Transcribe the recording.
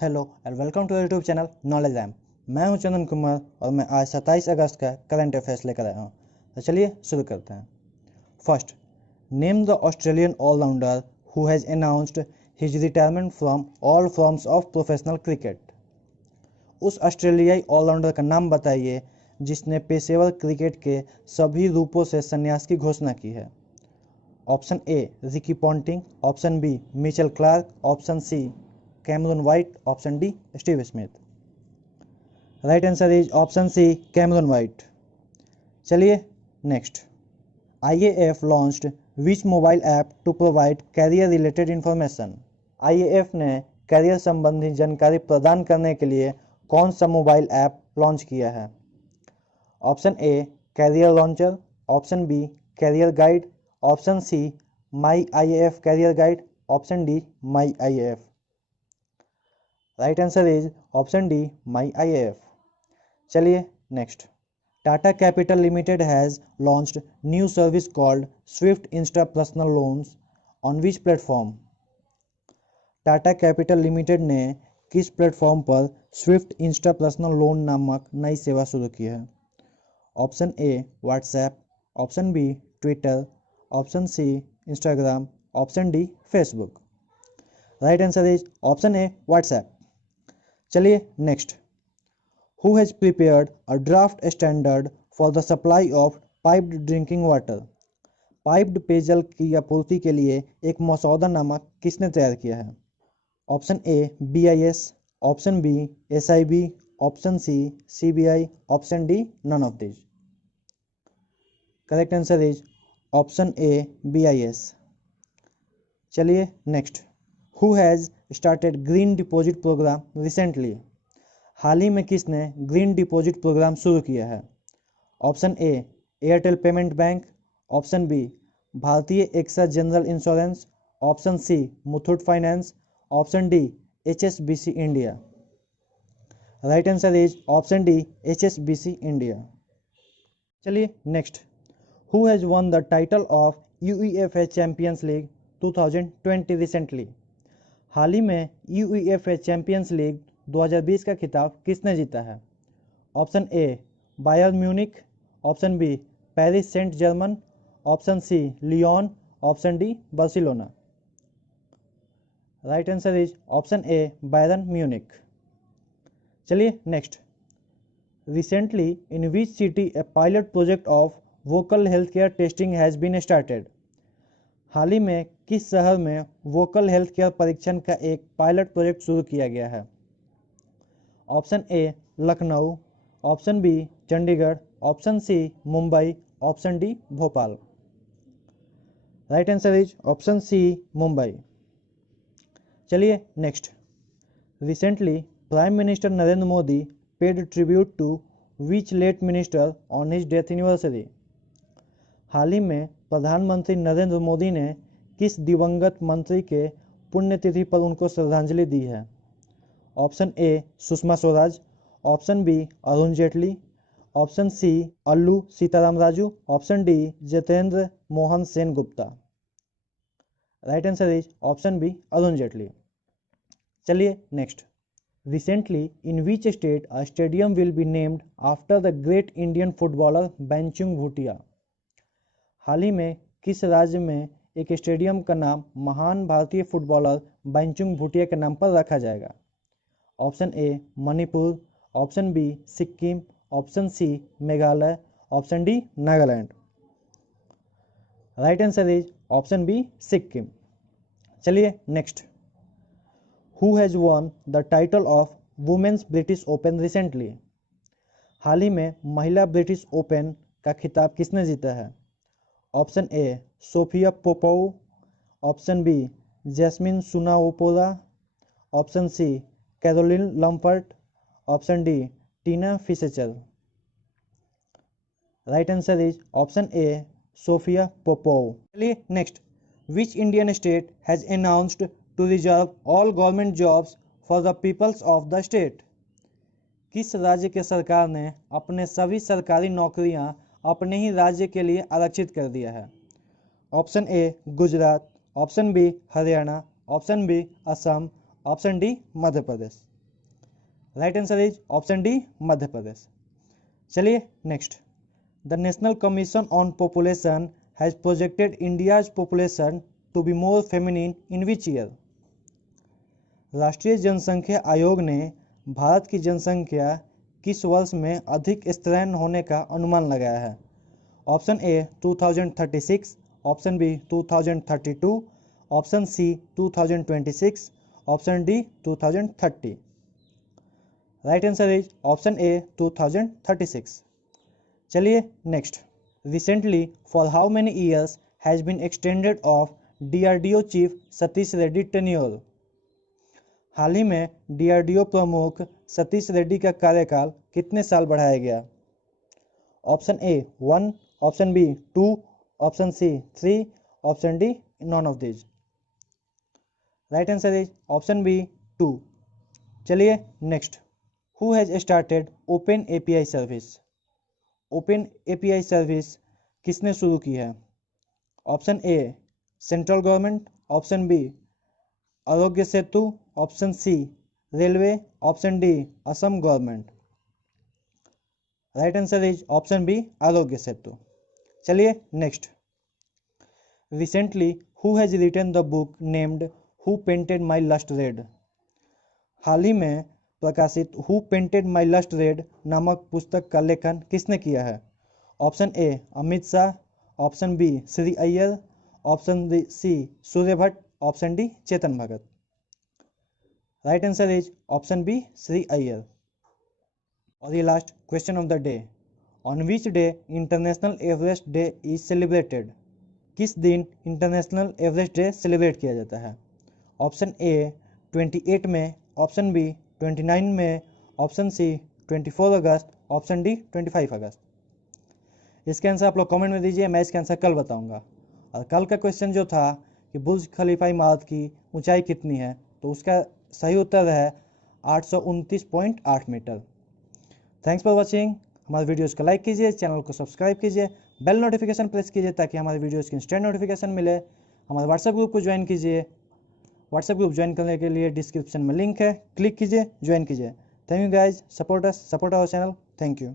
Hello and welcome to YouTube channel knowledge lamp. मैं हूं चंदन कुमार और मैं आज 27 अगस्त का करंट अफेयर्स लेकर आया हूं। तो चलिए शुरू करते हैं। First, name the Australian all-rounder who has announced his retirement from all forms of professional cricket. उस ऑस्ट्रेलियाई ऑलराउंडर का नाम बताइए जिसने पेशेवर क्रिकेट के सभी रूपों से संन्यास की घोषणा की है। Option A Ricky Ponting, option B Michael Clarke, option C Cameron White, option D Steve Smith. Right answer is option C Cameron White. चलिए next, IAF launched which mobile app to provide career related information. IAF ने career संबंधी जानकारी प्रदान करने के लिए कौन सा मोबाइल ऐप लॉन्च किया है। Option A career launcher, option B career guide, option C my IAF career guide, option D my IAF। Right answer is option D my IAF। चलिए next, Tata capital limited has launched new service called swift insta personal loans on which platform. Tata capital limited ने किस platform पर Swift insta personal loan नामक नई सेवा शुरू की है। Option A WhatsApp, option B Twitter, option C Instagram, option D Facebook. Right answer is option A WhatsApp. चलिए next, who has prepared a draft standard for the supply of piped drinking water. Piped पेयजल की आपूर्ति के लिए एक मसौदा नामक किसने तैयार किया है। Option A BIS, option B SIB, option C CBI, option D none of this. Correct answer is option A BIS। चलिए next, who has started green deposit programme recently. हाल ही में किसने ग्रीन डिपॉजिट प्रोग्राम शुरू किया है। Option A Airtel payment bank, option B Bharatiya AXA general insurance, option C Muthoot finance, option D HSBC India. Right answer is option D HSBC India. चलिए next, who has won the title of UEFA Champions League 2020 recently. हाल ही में UEFA Champions League 2020 का खिताब किसने जीता है। Option A Bayern Munich, option B Paris Saint Germain, option C Lyon, option D Barcelona. Right answer is option A Bayern Munich. चलिए next, recently in which city a pilot project of vocal health care testing has been started. हाल ही में किस शहर में vocal health care परीक्षण का एक पायलट प्रोजेक्ट शुरू किया गया है। Option A Lucknow, option B Chandigarh, option C Mumbai, option D Bhopal. Right answer is option C Mumbai. चलिए next, recently prime minister Narendra Modi paid tribute to which late minister on his death anniversary. हाल ही में प्रधानमंत्री नरेंद्र मोदी ने किस दिवंगत मंत्री के पुण्यतिथि पर उनको श्रद्धांजलि दी है। Option A Sushma Swaraj, option B Arun Jaitley, option C Allu Sitaram Raju, option D Jitendra Mohan Sen Gupta. Right answer is option B Arun Jaitley. चलिए next, recently in which state a stadium will be named after the great Indian footballer Bhaichung Bhutia. हाल ही में किस राज्य में एक स्टेडियम का नाम महान भारतीय फुटबॉलर बैंचुंग भूटिया के नाम पर रखा जाएगा। Option A Manipur, option B Sikkim, option C Meghalaya, option D Nagaland. Right answer is option B Sikkim. चलिए next, who has won the title of women's British Open recently. हाल ही में महिला ब्रिटिश ओपन का खिताब किसने जीता है। Option A Sophia Popov, option B Jasmine Suwannapura, option C Caroline Lamphert, option D Tina Fischer. Right answer is option A Sophia Popov. चलिए next, which Indian state has announced to reserve all government jobs for the peoples of the state. किस राज्य के सरकार ने अपने सभी सरकारी नौकरियां अपने ही राज्य के लिए आरक्षित कर दिया है। Option A Gujarat, option B Haryana, option B Assam, option D Madhya Pradesh. Right answer is option D Madhya Pradesh. चलिए next, the national commission on population has projected India's population to be more feminine in which year. राष्ट्रीय जनसंख्या आयोग ने भारत की जनसंख्या किस वर्ष में अधिक स्त्रैण होने का अनुमान लगाया है। Option A 2036, option B 2032, option C 2026, option D 2030। Right answer is option A 2036। चलिए next, recently for how many years has been extended of DRDO chief Satish Reddy tenure. हाल ही में DRDO प्रमुख सतीश रेड्डी का कार्यकाल कितने साल बढ़ाया गया। Option A 1, option B 2, option C 3, option D none of this. Right answer is option B 2। चलिए next, who has started open API service. Open API service किसने शुरू की है। Option A central government, option B Arogya Setu, option C railway, option D Assam government. Right answer is option B Arogya Setu. चलिए next, recently who has written the book named who painted my lust red. हाल ही में प्रकाशित who painted my lust red नामक पुस्तक का लेखन किसने किया है। Option A Amit Shah, option B Shree Iyer, option C Surya Bhatt, option D Chetan Bhagat. Right answer is option B Shree Iyer. और ये last question of the day, on which day international Everest day is celebrated. किस दिन इंटरनेशनल एवरेस्ट डे सेलिब्रेट किया जाता है। ऑप्शन ए 28 में, option B 29 में, option C 24 अगस्त, option D 25 अगस्त। इसके आंसर आप लोग कमेंट में दीजिए, मैं इसका आंसर कल बताऊंगा। और कल का क्वेश्चन जो था कि बुर्ज खलीफा इमारत की ऊंचाई कितनी है, तो उसका सही उत्तर है 829.8 मीटर। Thanks for watching. हमारे वीडियोज़ को लाइक कीजिए, चैनल को सब्सक्राइब कीजिए, बेल नोटिफिकेशन प्रेस कीजिए ताकि हमारे वीडियोज़ की इंस्टेंट नोटिफिकेशन मिले। हमारे व्हाट्सएप ग्रुप को ज्वाइन कीजिए। व्हाट्सएप ग्रुप ज्वाइन करने के लिए डिस्क्रिप्शन में लिंक है, क्लिक कीजिए, ज्वाइन कीजिए। Thank you guys, support us, support our channel. Thank you.